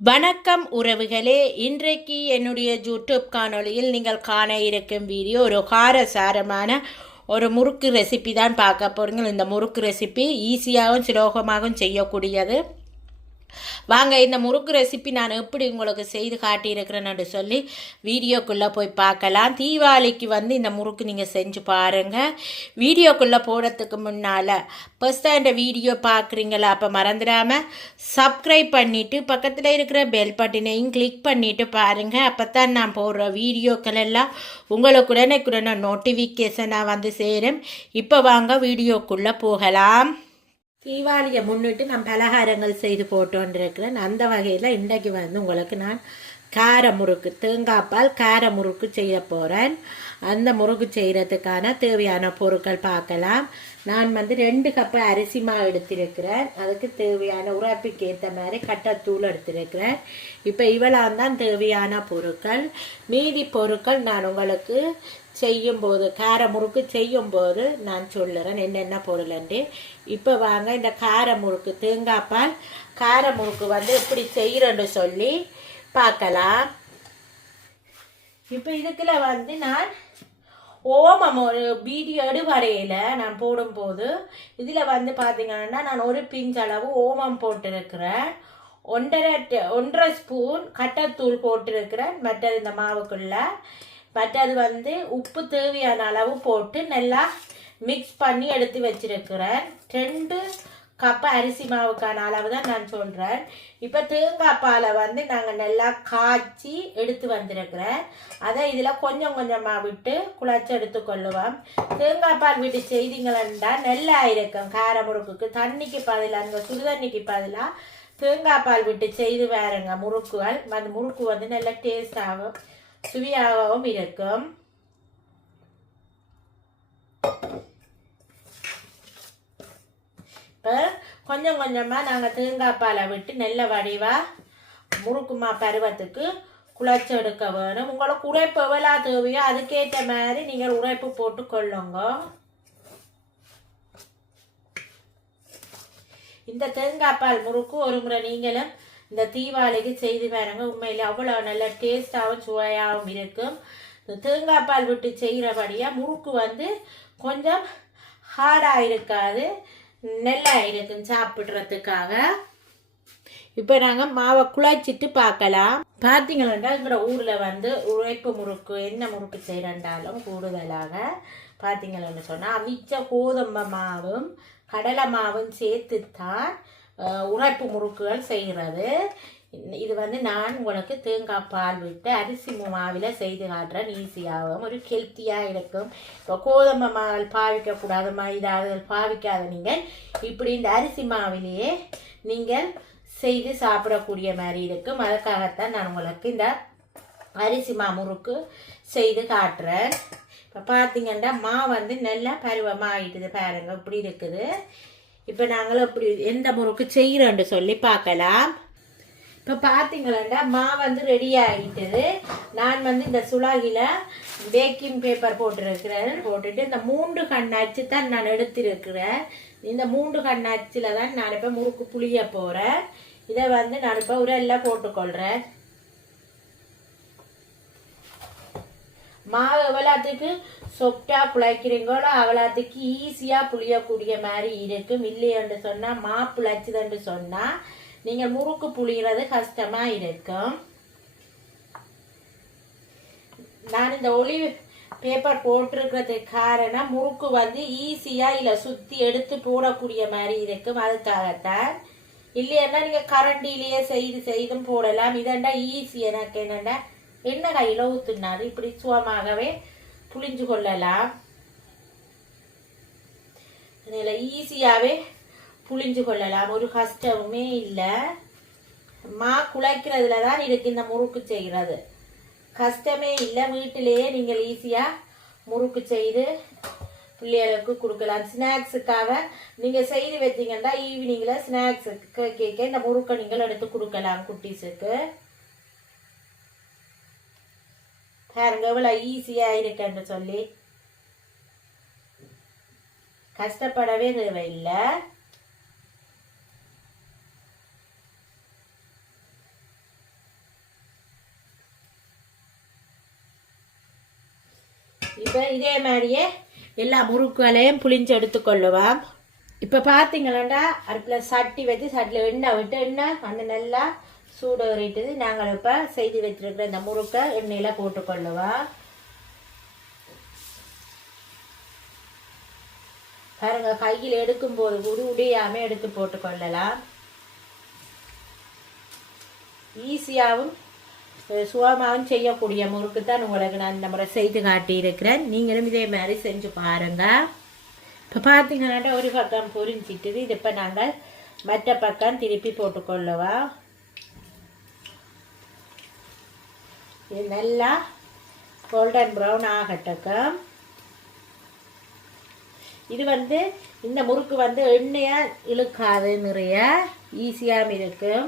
வணக்கம் உறவுகளே. இன்றைக்கு என்னுடைய யூடியூப் காணொளியில் நீங்கள் காண இருக்கும் வீடியோ ஒரு காரசாரமான ஒரு முறுக்கு ரெசிபி தான் பார்க்க போகிறீங்க இந்த முறுக்கு ரெசிபி ஈஸியாகவும் சுலோகமாகவும் செய்யக்கூடியது. வாங்க இந்த முறுக்கு ரெசிபி நான் எப்படி உங்களுக்கு செய்து காட்டியிருக்கிறேன்னு சொல்லி வீடியோக்குள்ளே போய் பார்க்கலாம். தீபாவளிக்கு வந்து இந்த முறுக்கு நீங்கள் செஞ்சு பாருங்கள் வீடியோக்குள்ளே போடுறதுக்கு முன்னால் ஃபஸ்ட்டாக இந்த வீடியோ பார்க்குறீங்களா அப்போ மறந்துடாமல் சப்ஸ்கிரைப் பண்ணிவிட்டு பக்கத்தில் இருக்கிற பெல் பட்டினையும் கிளிக் பண்ணிவிட்டு பாருங்கள் அப்போ தான் நான் போடுற வீடியோக்கள் எல்லாம் உங்களுக்கு உடனே நோட்டிஃபிகேஷனாக வந்து சேரும். இப்போ வாங்க வீடியோக்குள்ளே போகலாம். தீபாவளியை முன்னிட்டு நான் பலகாரங்கள் செய்து போட்டோன்றிருக்கிறேன். அந்த வகையில் இன்றைக்கு வந்து உங்களுக்கு நான் கார முறுக்கு தேங்காய்ப்பால் கார முறுக்கு செய்ய போகிறேன் அந்த முறுக்கு செய்கிறதுக்கான தேவையான பொருட்கள் பார்க்கலாம். நான் வந்து ரெண்டு கப்பு அரிசி மா எடுத்திருக்கிறேன். அதுக்கு தேவையான உரைப்புக்கு ஏற்ற மாதிரி கட்டத்தூள் எடுத்திருக்கிறேன். இப்போ இவ்வளவு தான் தேவையான பொருட்கள். மீதி பொருட்கள் நான் உங்களுக்கு செய்யும்போது கார முறுக்கு செய்யும்போது நான் சொல்லுறேன் என்னென்ன பொருள்ண்டு இப்போ வாங்க இந்த கார முறுக்கு தேங்காய் பால் கார முறுக்கு வந்து எப்படி செய்கிறேன்னு சொல்லி பார்க்கலாம். இப்போ இதுக்குள்ள வந்து நான் ஓமம் ஒரு வீடியோ எடுவரையில் நான் போடும்போது இதில் வந்து பார்த்தீங்கன்னா நான் ஒரு பிஞ்ச் அளவு ஓமம் போட்டிருக்கிறேன். ஒன்றரை ட- ஒன்றரை ஸ்பூன் கட்டத்தூள் போட்டிருக்கிறேன் மற்றது இந்த மாவுக்குள்ள. மற்றது வந்து உப்பு தேவையான அளவு போட்டு நல்லா மிக்ஸ் பண்ணி எடுத்து வச்சிருக்கிறேன். ரெண்டு கப்பு அரிசி மாவுக்கான அளவு தான் நான் சொல்கிறேன் இப்போ தேங்காய் பாலை வந்து நாங்கள் நல்லா காய்ச்சி எடுத்து வந்திருக்கிறேன். அதை இதில் கொஞ்சம் கொஞ்சமாக விட்டு குழச்சி எடுத்துக்கொள்ளுவோம். தேங்காய் பால் விட்டு செய்திங்களா நல்லா இருக்கும். கார முறுக்குக்கு தண்ணிக்கு பதிலாக அந்த சுடுதண்ணிக்கு பதிலாக தேங்காய் பால் விட்டு செய்து வேறுங்க முறுக்குகள் அந்த முறுக்கு வந்து நல்லா டேஸ்டாகவும் சுவையாகவும் இருக்கும் இப்போ கொஞ்சம் கொஞ்சமாக நாங்கள் தேங்காய் பாலை விட்டு நெல்ல வடிவாக முறுக்குமா பருவத்துக்கு குழச்சி எடுக்க வேணும். உங்களுக்கு உரைப்பு எவ்வளோ தேவையோ அதுக்கேற்ற மாதிரி நீங்கள் உரைப்பு போட்டு கொள்ளுங்க. இந்த தேங்காய் பால் முறுக்கு ஒரு முறை நீங்களும் இந்த தீபாவளிக்கு செய்து பாருங்க. உண்மையில் அவ்வளோ நல்ல டேஸ்டாகவும் சுவையாகவும் இருக்கும். இந்த தேங்காய் பால் விட்டு செய்கிறபடியாக முறுக்கு வந்து கொஞ்சம் ஹார்டாக இருக்காது. நல்லா இருக்கும் சாப்பிட்றதுக்காக. இப்போ நாங்கள் மாவை குழச்சிட்டு பார்க்கலாம். பார்த்தீங்களா எங்களோட ஊரில் வந்து உழைப்பு முறுக்கு என்ன முறுக்கு செய்கிறண்டாலும் கூடுதலாக பார்த்தீங்களன்னு சொன்னால் அவிச்ச கோதுமை மாவும் கடலை மாவும் சேர்த்து தான் அஹ், உரைப்பு முறுக்குகள் செய்கிறது. இது வந்து நான் உங்களுக்கு தேங்காய் பால் விட்டு அரிசி மாவில் செய்து காட்டுறேன் ஈஸியாகவும் ஒரு ஹெல்த்தியாக இருக்கும். இப்போ கோதுமை மாவில் பாவிக்கக்கூடாது மைதாதுகள் பாவிக்காத நீங்கள் இப்படி இந்த அரிசி மாவிலேயே நீங்கள் செய்து சாப்பிடக்கூடிய மாதிரி இருக்கும். அதுக்காகத்தான் நான் உங்களுக்கு இந்த அரிசி மா முறுக்கு செய்து காட்டுறேன். இப்போ பார்த்தீங்கன்னா மா வந்து நல்லா பருவமாக ஆயிட்டுது பாருங்க இப்படி இருக்குது. இப்போ நாங்களும் இப்படி எந்த முறுக்கு செய்கிறோன்னு சொல்லி பார்க்கலாம். இப்போ பார்த்தீங்களா மாவு வந்து ரெடி ஆகிட்டது நான் வந்து இந்த சுலாகில பேக்கிங் பேப்பர் போட்டிருக்கிறேன். போட்டுட்டு இந்த மூன்று கண் அச்சு தான் நான் எடுத்திருக்கிறேன். இந்த மூன்று கண் தான் நான் இப்போ முறுக்கு புளிய போகிறேன் இதை வந்து நான் இப்போ உரல்ல போட்டுக்கொள்கிறேன் மாவு எவ்வளோத்துக்கு சொப்டா குழைக்கிறீங்களோ அவ்வளோத்துக்கு ஈஸியாக புளியக்கூடிய மாதிரி இருக்கும். இல்லையென்று சொன்னால் மா புழைச்சதுன்னு சொன்னால் நீங்கள் முறுக்கு புளிகிறது கஷ்டமாக இருக்கும். நான் இந்த ஒளி பேப்பர் போட்டிருக்கிறதுக்கு காரணம் முறுக்கு வந்து ஈஸியாக இல்லை சுற்றி எடுத்து போடக்கூடிய மாதிரி இருக்கும். அதுக்காகத்தான். இல்லையன்னா நீங்கள் கரண்டிலேயே செய்து செய்தும் போடலாம். இதெண்டா ஈஸி எனக்கு என்னென்னா என்ன கையில் ஊற்றுனாரு இப்படி சுவமாகவே புளிஞ்சு கொள்ளலாம். இதில் ஈஸியாகவே புளிஞ்சு கொள்ளலாம். ஒரு கஷ்டமுமே இல்லை. மா குழைக்கிறதுல தான் இருக்கு இந்த முறுக்கு செய்கிறது கஷ்டமே இல்லை. வீட்டிலேயே நீங்கள் ஈஸியாக முறுக்கு செய்து பிள்ளைகளுக்கு கொடுக்கலாம். ஸ்நாக்ஸுக்காக நீங்கள் செய்து வச்சீங்கன்னா ஈவினிங்கில் ஸ்நாக்ஸுக்கு கேட்க இந்த முறுக்கை நீங்கள் எடுத்து கொடுக்கலாம் குட்டீஸுக்கு. பாருங்க இவ்வளோ ஈஸியாக இருக்குன்னு சொல்லி. கஷ்டப்படவே தேவையில்லை. இப்போ இதே மாதிரியே எல்லா முறுக்குகளையும் புளிஞ்சு எடுத்துக்கொள்ளுவோம். இப்போ பார்த்தீங்களா அடுப்பில் சட்டி வச்சு சட்டியில் எண்ணெய் விட்டு எண்ணெய் வந்து நல்லா சூடு ஏறிட்டுது நாங்கள் இப்போ செய்து வச்சிருக்கிற இந்த முறுக்கை எண்ணெயில் போட்டுக்கொள்ளுவோம். பாருங்க கையில் எடுக்கும்போது கூட உடையாமல் எடுத்து போட்டுக்கொள்ளலாம். ஈஸியாகவும் சுகமாகவும் செய்யக்கூடிய முறுக்கு தான் உங்களுக்கு நான் இந்த முறை செய்து காட்டியிருக்கிறேன். நீங்களும் இதே மாதிரி செஞ்சு பாருங்கள் இப்போ பார்த்தீங்கன்னா ஒரு பக்கம் பொரிஞ்சிட்டுது. இது இப்போ நாங்கள் மற்ற பக்கம் திருப்பி போட்டுக்கொள்ளவா? இது நல்லா கோல்டன் ப்ரௌன் ஆகட்டுக்கும் இது வந்து இந்த முறுக்கு வந்து எண்ணெயாக இழுக்காது நிறைய. ஈஸியாகவும் இருக்கும்.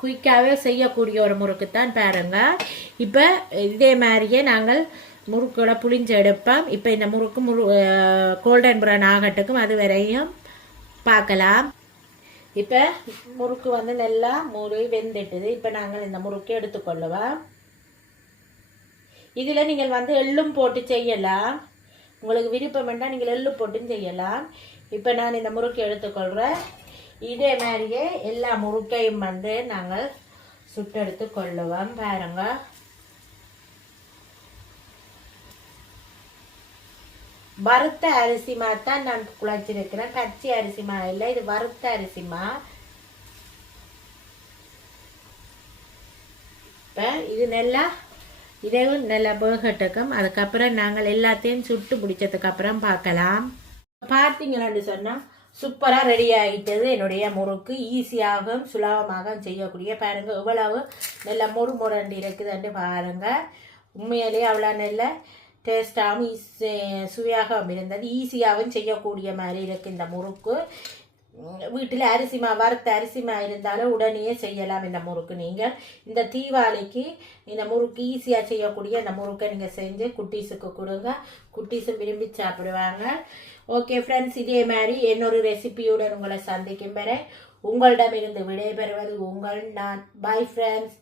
குயிக்காகவே செய்யக்கூடிய ஒரு முறுக்கு தான் பாருங்கள் இப்போ இதே மாதிரியே நாங்கள் முறுக்கோட புளிஞ்சு எடுப்போம். இப்போ இந்த முறுக்கு முறு கோல்டன் ப்ரௌன் ஆகட்டுக்கும் அது வரையும் பார்க்கலாம். இப்போ முறுக்கு வந்து நல்லா முறு வெந்துட்டுது. இப்போ நாங்கள் இந்த முறுக்கு எடுத்துக்கொள்ளுவோம். இதில் நீங்கள் வந்து எள்ளும் போட்டு செய்யலாம். உங்களுக்கு விருப்பம் வேண்டாம் நீங்கள் எள்ளு போட்டும் செய்யலாம். இப்போ நான் இந்த முறுக்கு எடுத்துக்கொள்கிறேன் இதே மாதிரியே எல்லா முறுக்கையும் வந்து நாங்கள் சுட்டெடுத்து கொள்ளுவோம். பாருங்க. வறுத்த அரிசிமா தான் நான் குழச்சிருக்கிறேன். கச்சி அரிசி மா இல்லை இது வறுத்த அரிசி மா இப்போ இது நல்லா இதையும் நல்லா வேகட்டுக்கும் அதுக்கப்புறம் நாங்கள் எல்லாத்தையும் சுட்டு பிடிச்சதுக்கப்புறம் பார்க்கலாம். பார்த்தீங்களான்னு சொன்னால் சூப்பராக ரெடி ஆகிட்டது என்னுடைய முறுக்கு ஈஸியாகவும் சுலபமாகவும் செய்யக்கூடிய பாருங்கள் இவ்வளவு நல்ல முறு முரண்டு இருக்குதுன்னு பாருங்கள் உண்மையிலேயே அவ்வளோ நல்ல டேஸ்டாகவும் சுவையாகவும் இருந்தது. ஈஸியாகவும் செய்யக்கூடிய மாதிரி இருக்குது இந்த முறுக்கு. வீட்டில் அரிசிமா வறுத்த அரிசிமா இருந்தாலும் உடனே செய்யலாம் இந்த முறுக்கு நீங்கள் இந்த தீபாவளிக்கு இந்த முறுக்கு ஈஸியாக செய்யக்கூடிய இந்த முறுக்கை நீங்கள் செஞ்சு குட்டீஸுக்கு கொடுங்க. குட்டீஸும் விரும்பி சாப்பிடுவாங்க. ஓகே ஃப்ரெண்ட்ஸ் இதே மாதிரி இன்னொரு ரெசிபியுடன் உங்களை சந்திக்கும் வரை உங்களிடமிருந்து விடைபெறுவது உங்கள் நான். Bye friends